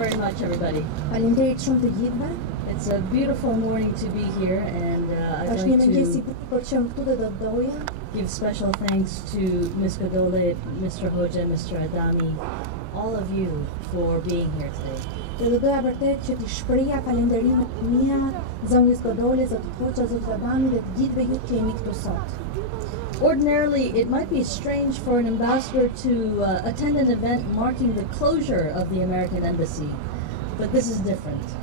very much, everybody. Faleminderit shumë të gjithëve. It's a beautiful morning to be here, and I'd Është një like mëngjes i to bukur për të qenë këtu dhe do të doja give special thanks to Ms. Godole, Mr. Hoxha, Mr. Adami, all of you for being here today. dhe do doja vërtet që t'i shpreha falënderimet e mia zonjës Godole, zotit Hoxha, zotit Adami dhe të gjithëve ju që jeni këtu sot. Ordinarily, it might be strange for an ambassador to attend an event marking the closure of the American embassy, but this is different.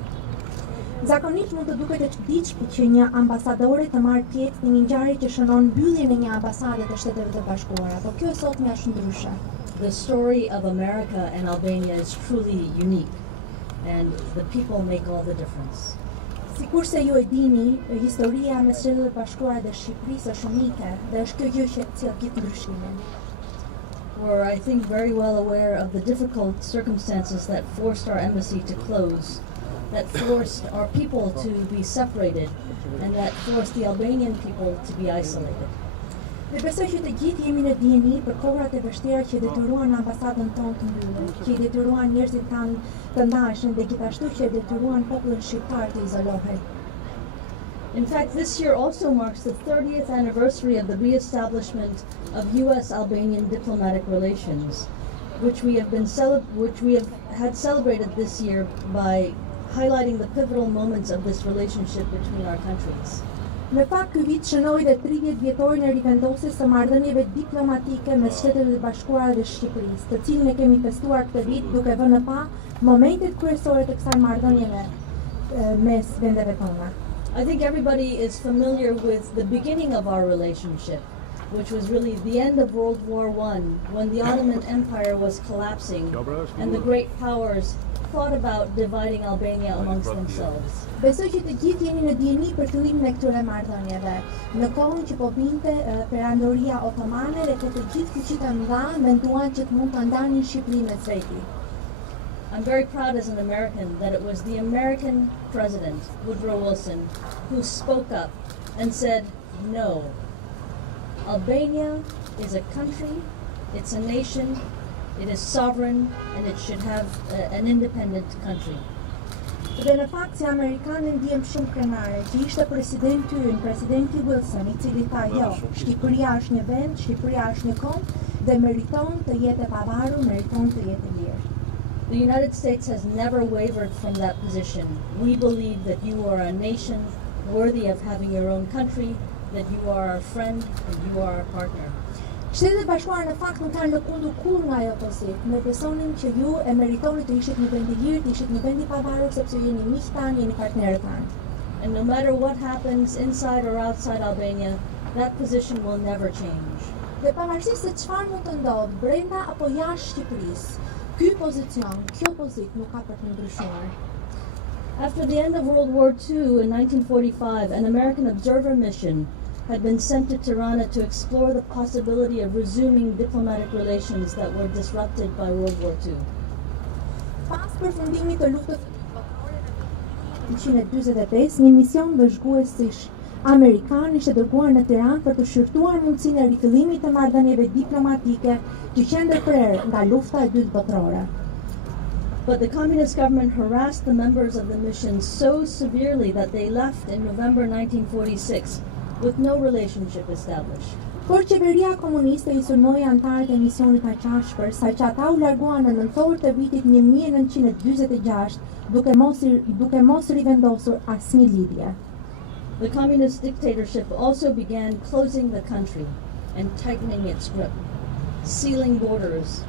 Zakonisht mund të duket e çuditshme që një ambasadore të marrë pjesë në një ngjarje që shënon mbylljen e një ambasade të Shteteve të Bashkuara, por kjo sot më është ndryshe. The story of America and Albania is truly unique, and the people make all the difference. Sikurse ju e dini, historia mes Shtetit të Bashkuara dhe Shqipërisë është unike dhe është kjo gjë që sjell gjithë ndryshimin. We're, I think, very well aware of the difficult circumstances that forced our embassy to close, that forced our people to be separated, and that forced the Albanian people to be isolated. Dhe besoj që të gjithë jemi në dijeni për kohrat e vështira që detyruan ambasadën tonë të mbyllur, që i detyruan njerëzit tanë të ndajshëm dhe gjithashtu që detyruan popullin shqiptar të izolohet. In fact, this year also marks the 30th anniversary of the re-establishment of U.S.-Albanian diplomatic relations, which we have had celebrated this year by highlighting the pivotal moments of this relationship between our countries. Në fakt, ky vit shënoi dhe 30 vjetorin e rivendosjes së marrëdhënieve diplomatike mes Shtetit të Bashkuara dhe Shqipërisë, të cilin e kemi festuar këtë vit duke vënë pa momentet kryesore të kësaj marrëdhënieve mes vendeve tona. I think everybody is familiar with the beginning of our relationship, which was really the end of World War I, when the Ottoman Empire was collapsing and the great powers thought about dividing Albania amongst themselves. Besoj që të gjithë jeni në dijeni për fillimin e këtyre marrëdhënieve, në kohën që po vinte perandoria otomane dhe të gjithë fuqitë e mëdha menduan që të mund ta ndanin Shqipërinë mes veti. I'm very proud as an American that it was the American president, Woodrow Wilson, who spoke up and said, no, Albania is a country, it's a nation, it is sovereign, and it should have an independent country. Dhe në fakt si amerikanë ndihem shumë krenare që ishte presidenti ynë, presidenti Wilson, i cili tha jo, Shqipëria është një vend, Shqipëria është një kombë dhe meriton të jetë e pavarur, meriton të jetë e lirë. The United States has never wavered from that position. We believe that you are a nation worthy of having your own country, that you are our friend, and you are our partner. Shtetet e Bashkuara në fakt nuk kanë lëkundur kurrë nga ajo pozitë. Ne besonim që ju e meritoni të ishit një vend i lirë, të ishit një vend i pavarur sepse jeni miq tanë, jeni partnerë tanë. And no matter what happens inside or outside Albania, that position will never change. Dhe pavarësisht se çfarë mund të ndodhë brenda apo jashtë Shqipërisë, ky pozicion, kjo pozitë nuk ka për të ndryshuar. After the end of World War II in 1945, an American observer mission had been sent to Tirana to explore the possibility of resuming diplomatic relations that were disrupted by World War II. Pas përfundimit të luftës botërore në 1945, një mision vëzhgues amerikan ishte dërguar në Tiranë për të shqyrtuar mundësinë e rifillimit të marrëdhënieve diplomatike që kishin ndërprerë nga lufta e dytë botërore. But the communist government harassed the members of the mission so severely that they left in November 1946 with no relationship established. Por qeveria komuniste i sulmoi antarët e misionit aqashpër, saqë ata u larguan në nëntor të vitit 1946 duke mos rivendosur asnjë lidhje. The communist dictatorship also began closing the country and tightening its grip, sealing borders,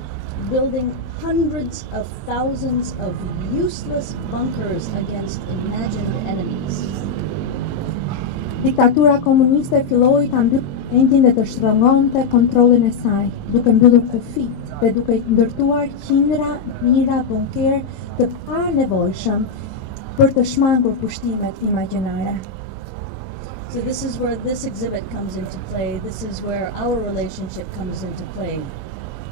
building hundreds of thousands of useless bunkers against imagined enemies. Diktatura komuniste filloi ta mbyllë vendin dhe të shtrëngonte kontrollin e saj, duke mbyllur kufit dhe duke ndërtuar qindra mira bunker të panevojshëm për të shmangur pushtimet imagjinare. So this is where this exhibit comes into play. This is where our relationship comes into play.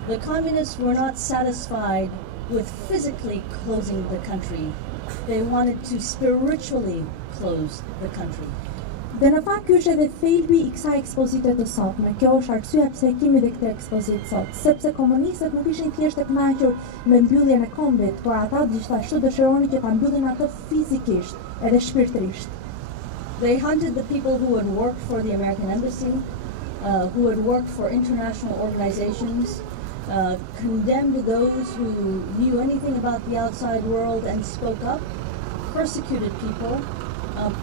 The communists were not satisfied with physically closing the country. They wanted to spiritually close the country. Dhe në fakt ky është edhe thelbi I kësaj ekspozite të sotme. Kjo është arsyeja pse kemi dhe këtë ekspozitë sot, sepse komunistët nuk ishin thjesht të kënaqur me mbylljen e kombit, por ata gjithashtu dëshironin që ta mbyllin atë fizikisht edhe shpirtërisht. They hunted the people who had worked for the American embassy, who had worked for international organizations, condemned those who knew anything about the outside world and spoke up, persecuted people,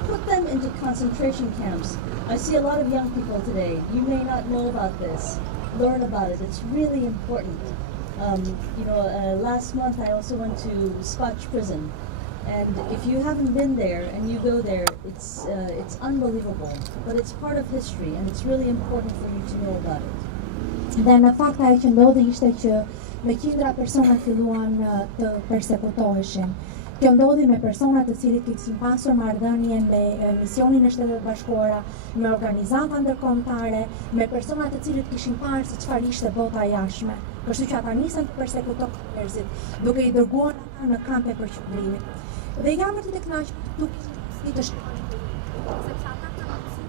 put them into concentration camps. I see a lot of young people today. You may not know about this. Learn about it. It's really important. Last month I also went to Spach prison. And if you haven't been there and you go there, it's unbelievable. But it's part of history and it's really important for you to know about it. Dhe në fakt ajo që ndodhi ishte që me qindra persona filluan të persekutoheshin. Kjo ndodhi me persona të cilët kishin pasur marrëdhënie me misionin e Shtetet Bashkuara, me organizata ndërkombëtare, me persona të cilët kishin parë se çfarë ishte bota e jashtme. Kështu që ata nisën të përsekutojnë njerëzit, duke I dërguar ata në kampe përqendrimit. Dhe jam vërtet e kënaqur duke të sepse ata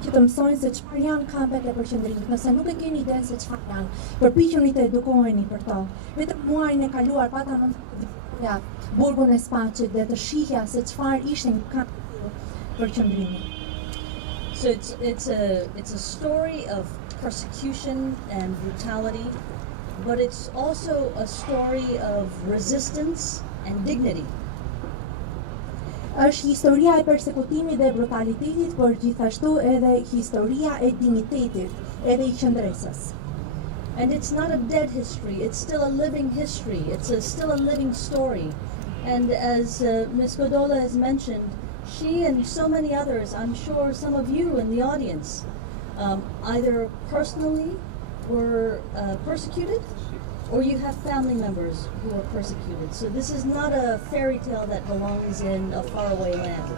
që të mësojnë se çfarë janë kampet e përqendrimit. Nëse nuk e keni idenë se çfarë janë, përpiquni të edukoheni për to. Vetëm muajin e kaluar pata në burgun e Spaqit dhe të shihja se çfarë ishte një kamp përqendrimi. So it's a story of persecution and brutality, but it's also a story of resistance and dignity. Është historia e persekutimit dhe brutalitetit, por gjithashtu edhe historia e dinjitetit, edhe I qëndresës. And it's not a dead history, it's still a living history, it's still a living story. And as Ms. Godola has mentioned, she and so many others, I'm sure some of you in the audience, either personally were persecuted, or you have family members who are persecuted. So this is not a fairy tale that belongs in a faraway land.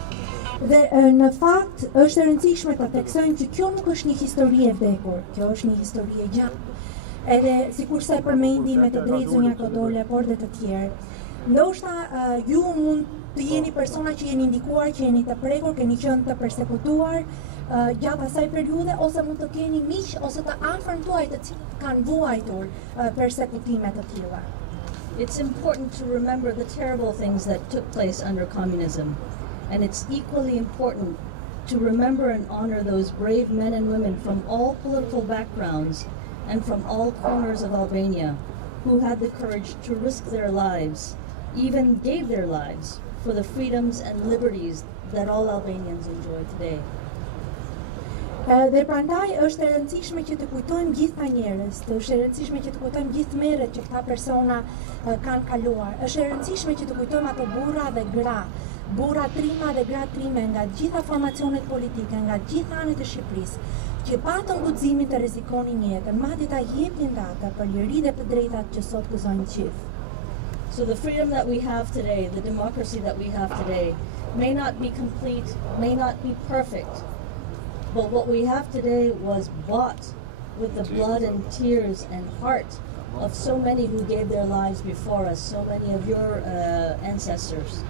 Dhe në fakt është e rëndësishme të theksojmë që kjo nuk është një histori e vdekur, kjo është një histori e gjatë. Edhe sikurse përmendi me të drejtë zonja Kodole, por dhe të tjerë. Ndoshta ju mund të jeni persona që jeni ndikuar, që jeni të prekur, keni qenë të persekutuar gjatë asaj periudhe, ose mund të keni miq ose të afërm tuaj të cilët kanë vuajtur persekutime të tilla. It's important to remember the terrible things that took place under communism, and it's equally important to remember and honor those brave men and women from all political backgrounds and from all corners of Albania who had the courage to risk their lives, even gave their lives for the freedoms and liberties that all Albanians enjoy today. Dhe prandaj është e rëndësishme që të kujtojmë gjithë ta njerëz, është e rëndësishme që të kujtojmë gjithë merret që këta persona kanë kaluar. Është e rëndësishme që të kujtojmë ato burra dhe gra, burra trima dhe gra trime nga gjitha formacionet politike, nga gjitha anët e Shqipërisë, që patën guximin të rrezikonin jetën, madje ta jepnin ata për liri dhe të drejtat që sot gëzojnë gjithë. So the freedom that we have today, the democracy that we have today, may not be complete, may not be perfect. But what we have today was bought with the blood and tears and heart of so many who gave their lives before us, so many of your ancestors.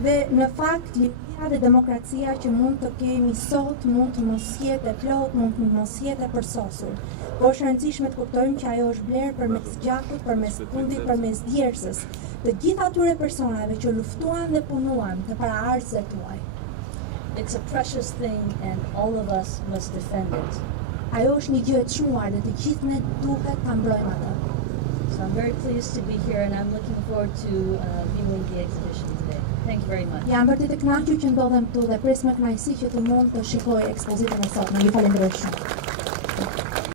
Dhe në fakt, liria dhe demokracia që mund të kemi sot mund të mos jetë e plot, mund të mos jetë e përsosur. Por është e rëndësishme të kuptojmë që ajo është blerë përmes gjakut, përmes fundit, përmes djersës, të gjithë atyre personave që luftuan dhe punuan të paraardhësit tuaj. It's a precious thing and all of us must defend it. Ajo është një gjë e çmuar dhe të gjithë ne duhet ta mbrojmë atë. So I'm very pleased to be here and I'm looking forward to viewing the exhibition today. Thank you very much. Jam vërtet e kënaqur që ndodhem këtu dhe pres me kënaqësi që të mund të shikoj ekspozitën e sotme. Ju falenderoj shumë.